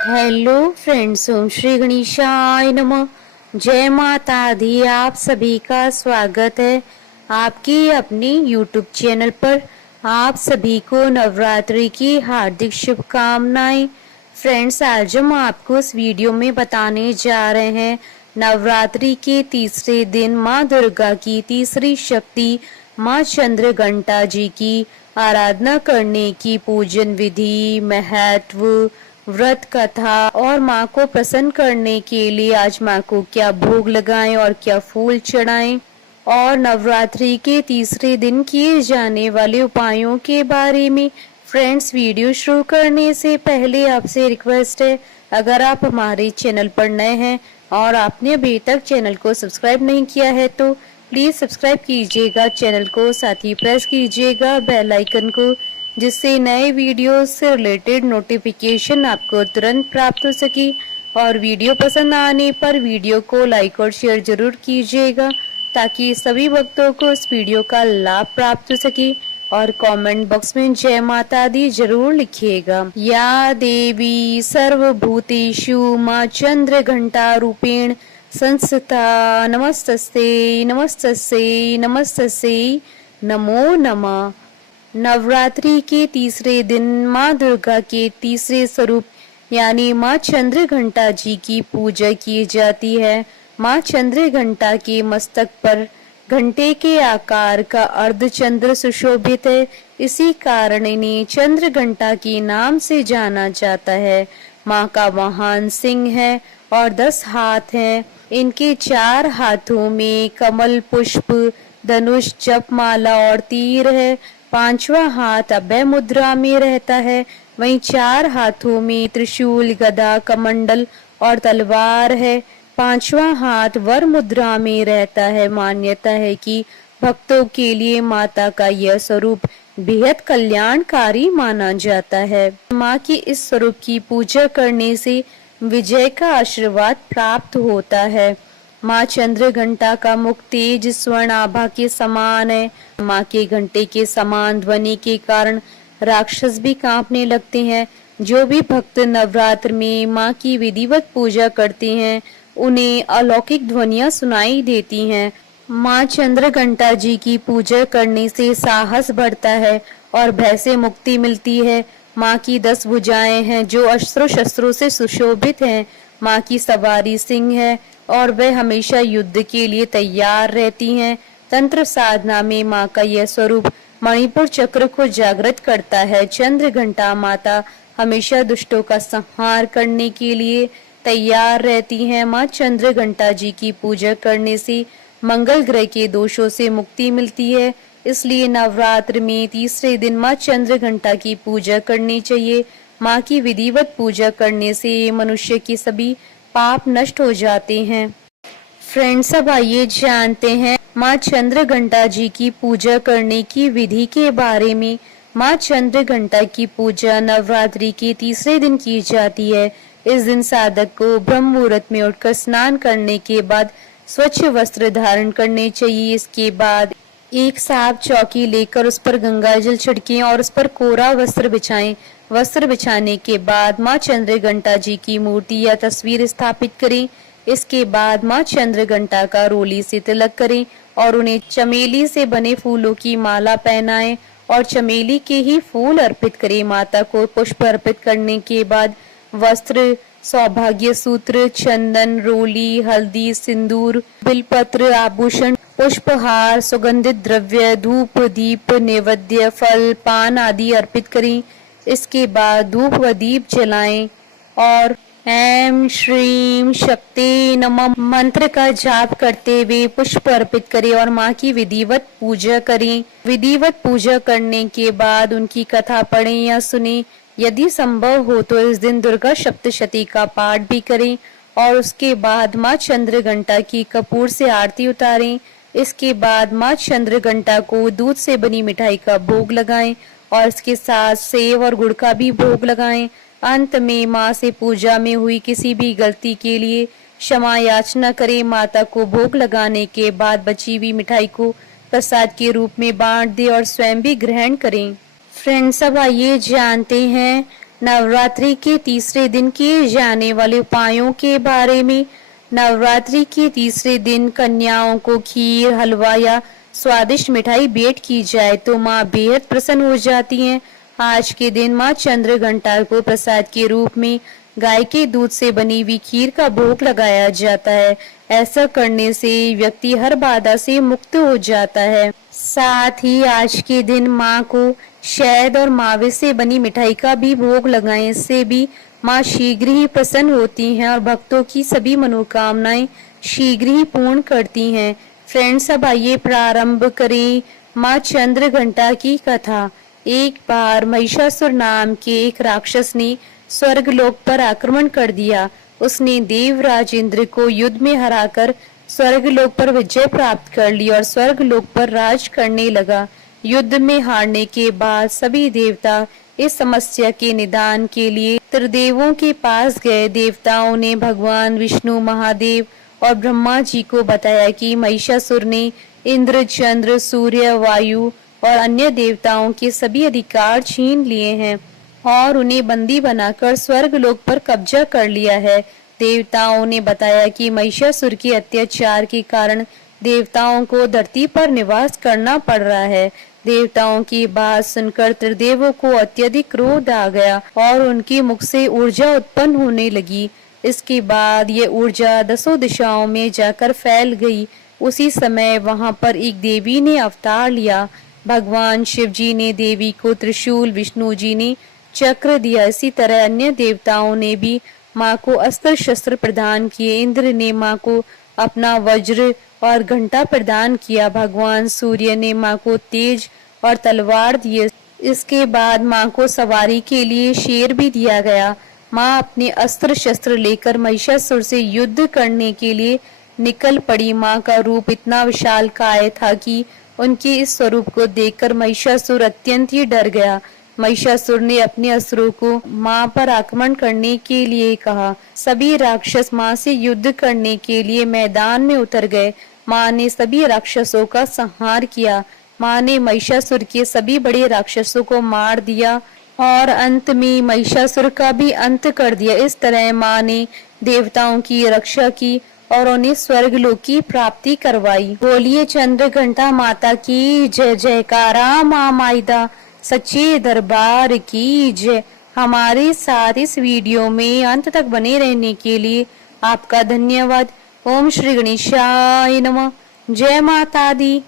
Hello friends, ओम श्री गणेशाय नमः। जय माता दी। आप सभी का स्वागत है आपकी अपनी यूट्यूब चैनल पर। आप सभी को नवरात्रि की हार्दिक शुभकामनाएं। फ्रेंड्स, आज हम आपको इस वीडियो में बताने जा रहे हैं नवरात्रि के तीसरे दिन माँ दुर्गा की तीसरी शक्ति माँ चंद्र घंटा जी की आराधना करने की पूजन विधि, महत्व, व्रत कथा और माँ को प्रसन्न करने के लिए आज माँ को क्या भोग लगाएं और क्या फूल चढ़ाएं और नवरात्रि के तीसरे दिन किए जाने वाले उपायों के बारे में। फ्रेंड्स, वीडियो शुरू करने से पहले आपसे रिक्वेस्ट है, अगर आप हमारे चैनल पर नए हैं और आपने अभी तक चैनल को सब्सक्राइब नहीं किया है तो प्लीज सब्सक्राइब कीजिएगा चैनल को, साथ ही प्रेस कीजिएगा बेल आइकन को, जिससे नए वीडियो से रिलेटेड नोटिफिकेशन आपको तुरंत प्राप्त हो सके। और वीडियो पसंद आने पर वीडियो को लाइक और शेयर जरूर कीजिएगा ताकि सभी भक्तों को इस वीडियो का लाभ प्राप्त हो सके। और कमेंट बॉक्स में जय माता दी जरूर लिखिएगा। या देवी सर्वभूतेषु माँ चंद्र घंटा रूपेण संस्थिता नमस्तस्ते नमस्तस्ते नमस्तस्ते नमो नमः। नवरात्रि के तीसरे दिन माँ दुर्गा के तीसरे स्वरूप यानी माँ चंद्र घंटा जी की पूजा की जाती है। माँ चंद्र घंटा के मस्तक पर घंटे के आकार का अर्धचंद्र सुशोभित है, इसी कारण इन्हें चंद्र घंटा के नाम से जाना जाता है। माँ का वाहन सिंह है और 10 हाथ हैं। इनके 4 हाथों में कमल पुष्प, धनुष, जपमाला और तीर है। 5वां हाथ अभय मुद्रा में रहता है। वहीं 4 हाथों में त्रिशूल, गदा, कमंडल और तलवार है। 5वां हाथ वर मुद्रा में रहता है। मान्यता है कि भक्तों के लिए माता का यह स्वरूप बेहद कल्याणकारी माना जाता है। माँ की इस स्वरूप की पूजा करने से विजय का आशीर्वाद प्राप्त होता है। माँ चंद्र घंटा का मुख तेज स्वर्ण आभा के समान है। माँ के घंटे के समान ध्वनि के कारण राक्षस भी कांपने लगते हैं। जो भी भक्त नवरात्र में माँ की विधिवत पूजा करते हैं उन्हें अलौकिक ध्वनियाँ सुनाई देती हैं। माँ चंद्र घंटा जी की पूजा करने से साहस बढ़ता है और भय से मुक्ति मिलती है। माँ की 10 भुजाएं हैं जो अस्त्रों शस्त्रों से सुशोभित हैं। माँ की सवारी सिंह है और वह हमेशा युद्ध के लिए तैयार रहती हैं। तंत्र साधना में माँ का यह स्वरूप मणिपुर चक्र को जागृत करता है। चंद्र घंटा माता हमेशा दुष्टों का संहार करने के लिए तैयार रहती हैं। माँ चंद्र घंटा जी की पूजा करने से मंगल ग्रह के दोषों से मुक्ति मिलती है, इसलिए नवरात्र में तीसरे दिन माँ चंद्र घंटा की पूजा करनी चाहिए। माँ की विधिवत पूजा करने से मनुष्य के सभी पाप नष्ट हो जाते हैं। फ्रेंड्स, अब आइए जानते हैं माँ चंद्र घंटा जी की पूजा करने की विधि के बारे में। माँ चंद्र घंटा की पूजा नवरात्रि के तीसरे दिन की जाती है। इस दिन साधक को ब्रह्म मुहूर्त में उठकर स्नान करने के बाद स्वच्छ वस्त्र धारण करने चाहिए। इसके बाद एक साफ चौकी लेकर उस पर गंगा जल छिड़कें और उस पर कोरा वस्त्र बिछाएं। वस्त्र बिछाने के बाद माँ चंद्र घंटा जी की मूर्ति या तस्वीर स्थापित करें। इसके बाद माँ चंद्र घंटा का रोली से तिलक करें और उन्हें चमेली से बने फूलों की माला पहनाएं और चमेली के ही फूल अर्पित करें। माता को पुष्प अर्पित करने के बाद वस्त्र, सौभाग्य सूत्र, चंदन, रोली, हल्दी, सिंदूर, बिलपत्र, आभूषण, पुष्पहार, सुगंधित द्रव्य, धूप, दीप, नैवेद्य, फल, पान आदि अर्पित करें। इसके बाद धूप व दीप जलाएं और ऐं श्रीं शक्ति नमः मंत्र का जाप करते हुए पुष्प अर्पित करें और माँ की विधिवत पूजा करें। विधिवत पूजा करने के बाद उनकी कथा पढ़ें या सुनें। यदि संभव हो तो इस दिन दुर्गा सप्तशती का पाठ भी करें और उसके बाद माँ चंद्र घंटा की कपूर से आरती उतारें। इसके बाद माँ चंद्र घंटा को दूध से बनी मिठाई का भोग लगाएं और इसके साथ सेव और गुड़ का भी भोग लगाएं। अंत में माँ से पूजा में हुई किसी भी गलती के लिए क्षमा याचना करें। माता को भोग लगाने के बाद बची हुई मिठाई को प्रसाद के रूप में बांट दें और स्वयं भी ग्रहण करें। फ्रेंड्स, अब आइए जानते हैं नवरात्रि के तीसरे दिन किए जाने वाले उपायों के बारे में। नवरात्रि के तीसरे दिन कन्याओं को खीर, हलवा या स्वादिष्ट मिठाई भेंट की जाए तो माँ बेहद प्रसन्न हो जाती हैं। आज के दिन माँ चंद्रघंटा को प्रसाद के रूप में गाय के दूध से बनी हुई खीर का भोग लगाया जाता है। ऐसा करने से व्यक्ति हर बाधा से मुक्त हो जाता है। साथ ही आज के दिन माँ को शहद और मावे से बनी मिठाई का भी भोग लगाएं। इससे भी माँ शीघ्र ही प्रसन्न होती हैं और भक्तों की सभी मनोकामनाएं शीघ्र ही पूर्ण करती हैं। फ्रेंड्स, अब आइए प्रारंभ करें माँ चंद्रघंटा की कथा। एक बार महिषासुर नाम के एक राक्षस ने स्वर्गलोक पर आक्रमण कर दिया। उसने देवराज इंद्र को युद्ध में हराकर स्वर्गलोक पर विजय प्राप्त कर ली और स्वर्गलोक पर राज करने लगा। युद्ध में हारने के बाद सभी देवता इस समस्या के निदान के लिए त्रिदेवों के पास गए। देवताओं ने भगवान विष्णु, महादेव और ब्रह्मा जी को बताया कि महिषासुर ने इंद्र, चंद्र, सूर्य, वायु और अन्य देवताओं के सभी अधिकार छीन लिए हैं और उन्हें बंदी बनाकर स्वर्गलोक पर कब्जा कर लिया है। देवताओं ने बताया कि महिषासुर के अत्याचार के कारण देवताओं को धरती पर निवास करना पड़ रहा है। देवताओं की बात सुनकर त्रिदेवों को अत्यधिक क्रोध आ गया और उनके मुख से ऊर्जा उत्पन्न होने लगी। इसके बाद ये ऊर्जा 10 दिशाओं में जाकर फैल गई। उसी समय वहां पर एक देवी ने अवतार लिया। भगवान शिव जी ने देवी को त्रिशूल, विष्णु जी ने चक्र दिया। इसी तरह अन्य देवताओं ने भी माँ को अस्त्र शस्त्र प्रदान किए। इंद्र ने माँ को अपना वज्र और घंटा प्रदान किया। भगवान सूर्य ने माँ को तेज और तलवार दिए। इसके बाद माँ को सवारी के लिए शेर भी दिया गया। माँ अपने अस्त्र शस्त्र लेकर महिषासुर से युद्ध करने के लिए निकल पड़ी। माँ का रूप इतना विशालकाय था कि उनके इस स्वरूप को देखकर महिषासुर अत्यंत ही डर गया। महिषासुर ने अपने असुरों को माँ पर आक्रमण करने के लिए कहा। सभी राक्षस माँ से युद्ध करने के लिए मैदान में उतर गए। माँ ने सभी राक्षसों का संहार किया। माँ ने महिषासुर के सभी बड़े राक्षसों को मार दिया और अंत में महिषासुर का भी अंत कर दिया। इस तरह माँ ने देवताओं की रक्षा की और उन्हें स्वर्गलोक की प्राप्ति करवाई। बोलिए चंद्रघंटा माता की जय। जयकारा माँ माइदा सच्चे दरबार की जय। हमारे साथ इस वीडियो में अंत तक बने रहने के लिए आपका धन्यवाद। ओम श्री गणेशाय नमः। जय माता दी।